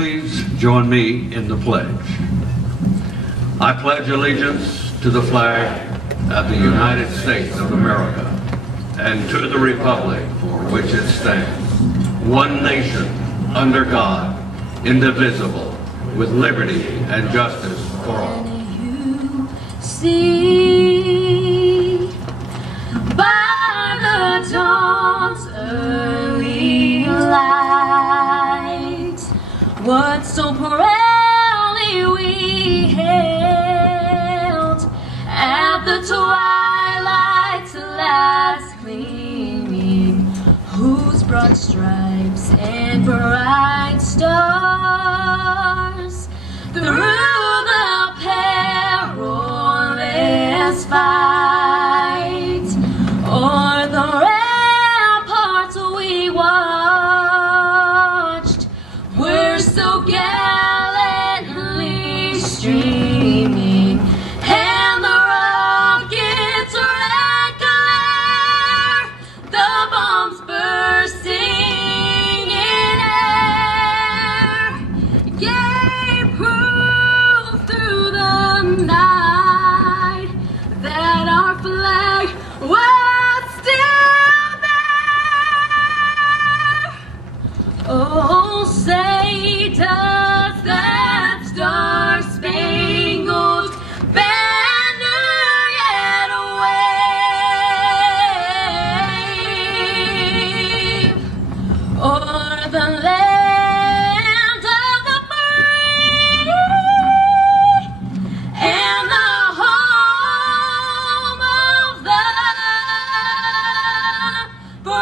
please join me in the pledge. I pledge allegiance to the flag of the United States of America and to the republic for which it stands, one nation, under God, indivisible, with liberty and justice for all. See by the dawn's early light what so proudly we hailed at the twilight's last gleaming, whose broad stripes and bright stars through the perilous fight o'er the ramparts we watched were so gallantly streaming, and the rockets' red glare, the bombs bursting in air, gave proof through the night that our flag was still there. Oh, say does that star-spangled banner yet wave o'er the land of the free and the home of the brave.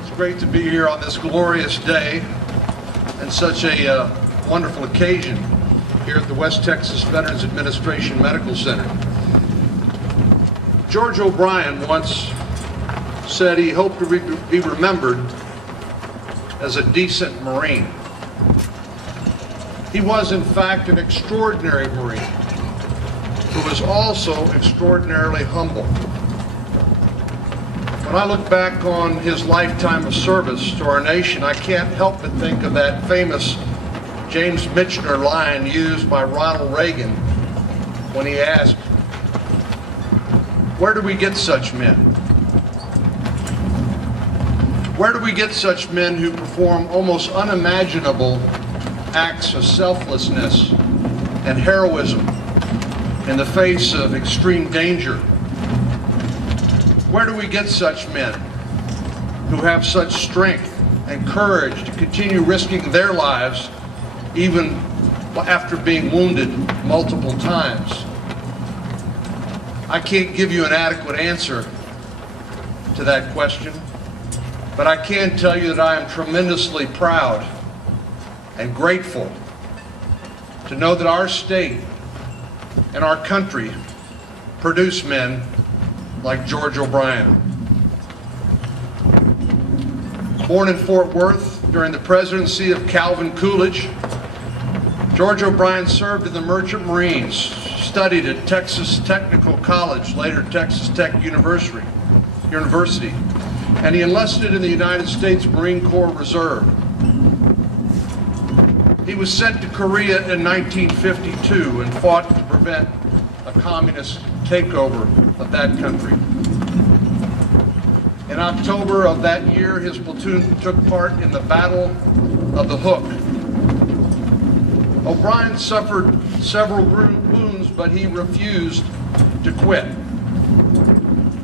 It's great to be here on this glorious day and such a wonderful occasion here at the West Texas Veterans Administration Medical Center. George O'Brien once said he hoped to be remembered as a decent Marine. He was, in fact, an extraordinary Marine who was also extraordinarily humble. When I look back on his lifetime of service to our nation, I can't help but think of that famous James Michener line used by Ronald Reagan when he asked, "Where do we get such men? Where do we get such men who perform almost unimaginable acts of selflessness and heroism in the face of extreme danger? Where do we get such men who have such strength and courage to continue risking their lives even after being wounded multiple times?" I can't give you an adequate answer to that question, but I can tell you that I am tremendously proud and grateful to know that our state and our country produce men like George O'Brien. Born in Fort Worth during the presidency of Calvin Coolidge, George O'Brien served in the Merchant Marines, studied at Texas Technical College, later Texas Tech University, and he enlisted in the United States Marine Corps Reserve. He was sent to Korea in 1952 and fought to prevent a communist takeover of that country. In October of that year, his platoon took part in the Battle of the Hook. O'Brien suffered several wounds, but he refused to quit,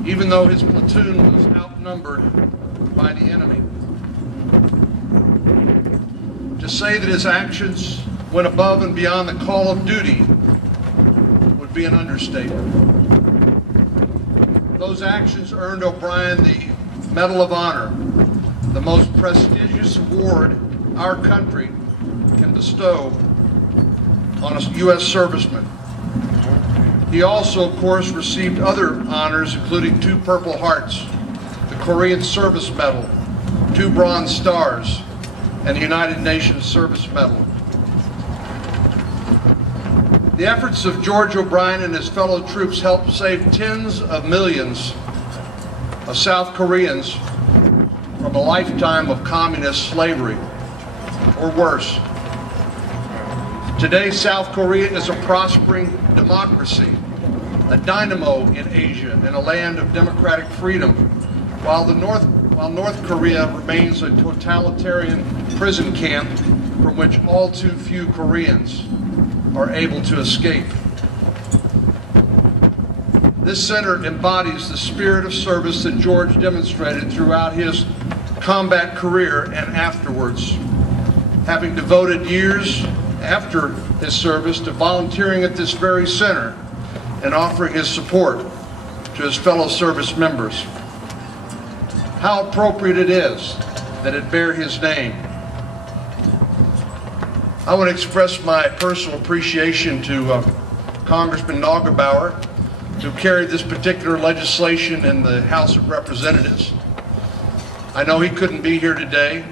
even though his platoon was outnumbered by the enemy. To say that his actions went above and beyond the call of duty would be an understatement. Those actions earned O'Brien the Medal of Honor, the most prestigious award our country can bestow on a U.S. serviceman. He also, of course, received other honors, including 2 Purple Hearts, the Korean Service Medal, 2 Bronze Stars, and the United Nations Service Medal. The efforts of George O'Brien and his fellow troops helped save tens of millions of South Koreans from a lifetime of communist slavery, or worse. Today, South Korea is a prospering democracy, a dynamo in Asia and a land of democratic freedom, while North Korea remains a totalitarian prison camp from which all too few Koreans are able to escape. This center embodies the spirit of service that George demonstrated throughout his combat career and afterwards, having devoted years after his service to volunteering at this very center and offering his support to his fellow service members. How appropriate it is that it bear his name. I want to express my personal appreciation to Congressman Nagelbauer, who carried this particular legislation in the House of Representatives. I know he couldn't be here today,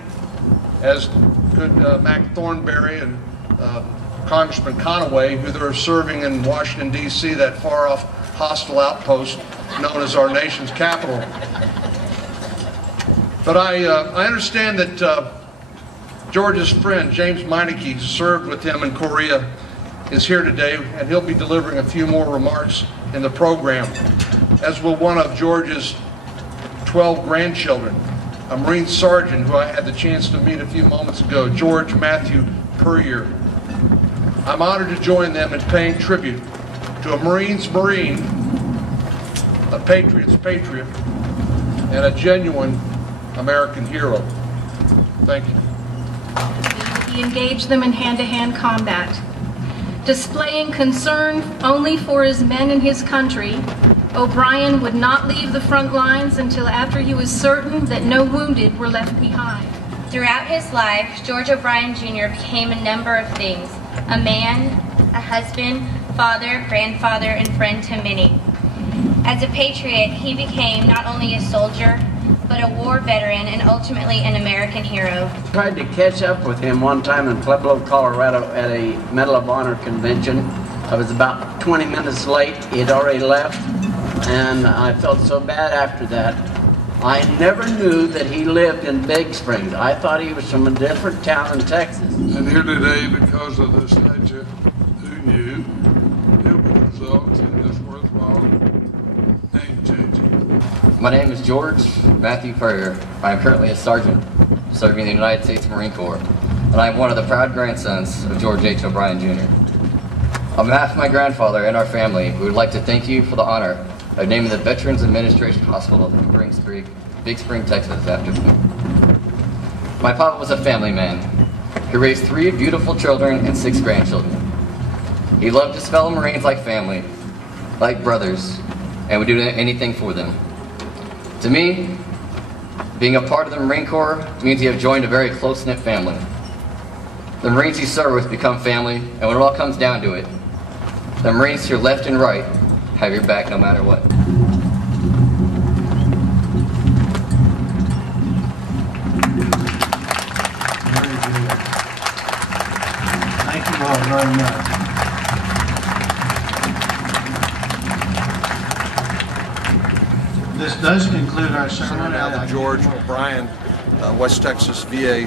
as could Mac Thornberry and Congressman Conaway, who are serving in Washington, D.C., that far-off hostile outpost known as our nation's capital. But I understand that George's friend, James Meineke, who served with him in Korea, is here today, and he'll be delivering a few more remarks in the program, as will one of George's 12 grandchildren, a Marine Sergeant who I had the chance to meet a few moments ago, George Matthew Puryear. I'm honored to join them in paying tribute to a Marine's Marine, a patriot's patriot, and a genuine American hero. Thank you. He engaged them in hand-to-hand combat. Displaying concern only for his men and his country, O'Brien would not leave the front lines until after he was certain that no wounded were left behind. Throughout his life, George O'Brien Jr. became a number of things: a man, a husband, father, grandfather, and friend to many. As a patriot, he became not only a soldier, but a war veteran and ultimately an American hero. Tried to catch up with him one time in Pueblo, Colorado at a Medal of Honor convention. I was about 20 minutes late. He had already left, and I felt so bad after that. I never knew that he lived in Big Springs. I thought he was from a different town in Texas. And here today because of the statue, who knew it would result in this worthwhile name changing. My name is George Matthew Puryear. I am currently a sergeant serving in the United States Marine Corps, and I am one of the proud grandsons of George H. O'Brien Jr. On behalf of my grandfather and our family, we would like to thank you for the honor of naming the Veterans Administration Hospital in Big Spring, Texas after me. My papa was a family man. He raised 3 beautiful children and 6 grandchildren. He loved his fellow Marines like family, like brothers, and would do anything for them. To me, being a part of the Marine Corps means you have joined a very close-knit family. The Marines you serve with become family, and when it all comes down to it, the Marines to your left and right have your back no matter what. Very good. Thank you all very much. This does conclude our ceremony. Now the George O'Brien West Texas VA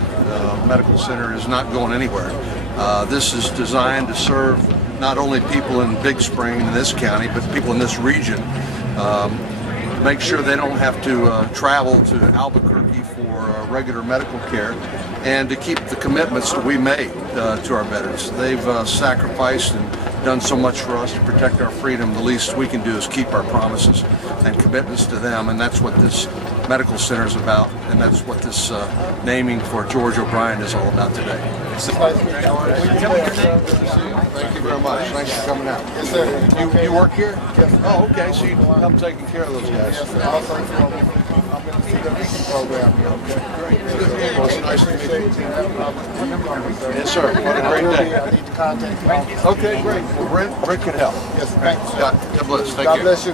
Medical Center is not going anywhere. This is designed to serve not only people in Big Spring in this county, but people in this region. Make sure they don't have to travel to Albuquerque for regular medical care, and to keep the commitments that we made to our veterans. They've sacrificed and done so much for us to protect our freedom. The least we can do is keep our promises and commitments to them, and that's what this medical center is about, and that's what this naming for George O'Brien is all about today. Thank you very much. Thanks for coming out. Yes, sir. You work here? Yes, sir. Oh, okay. So you help taking care of those guys. Yes, sir. Also, I'm in the CWC program here. Okay. Great. Well, it's nice to meet you. Yes, Yes, sir. What a great day. I need to contact you. Okay, great. Well, Brent can help. Yes, thank you, sir. God bless. Thank God you. bless you.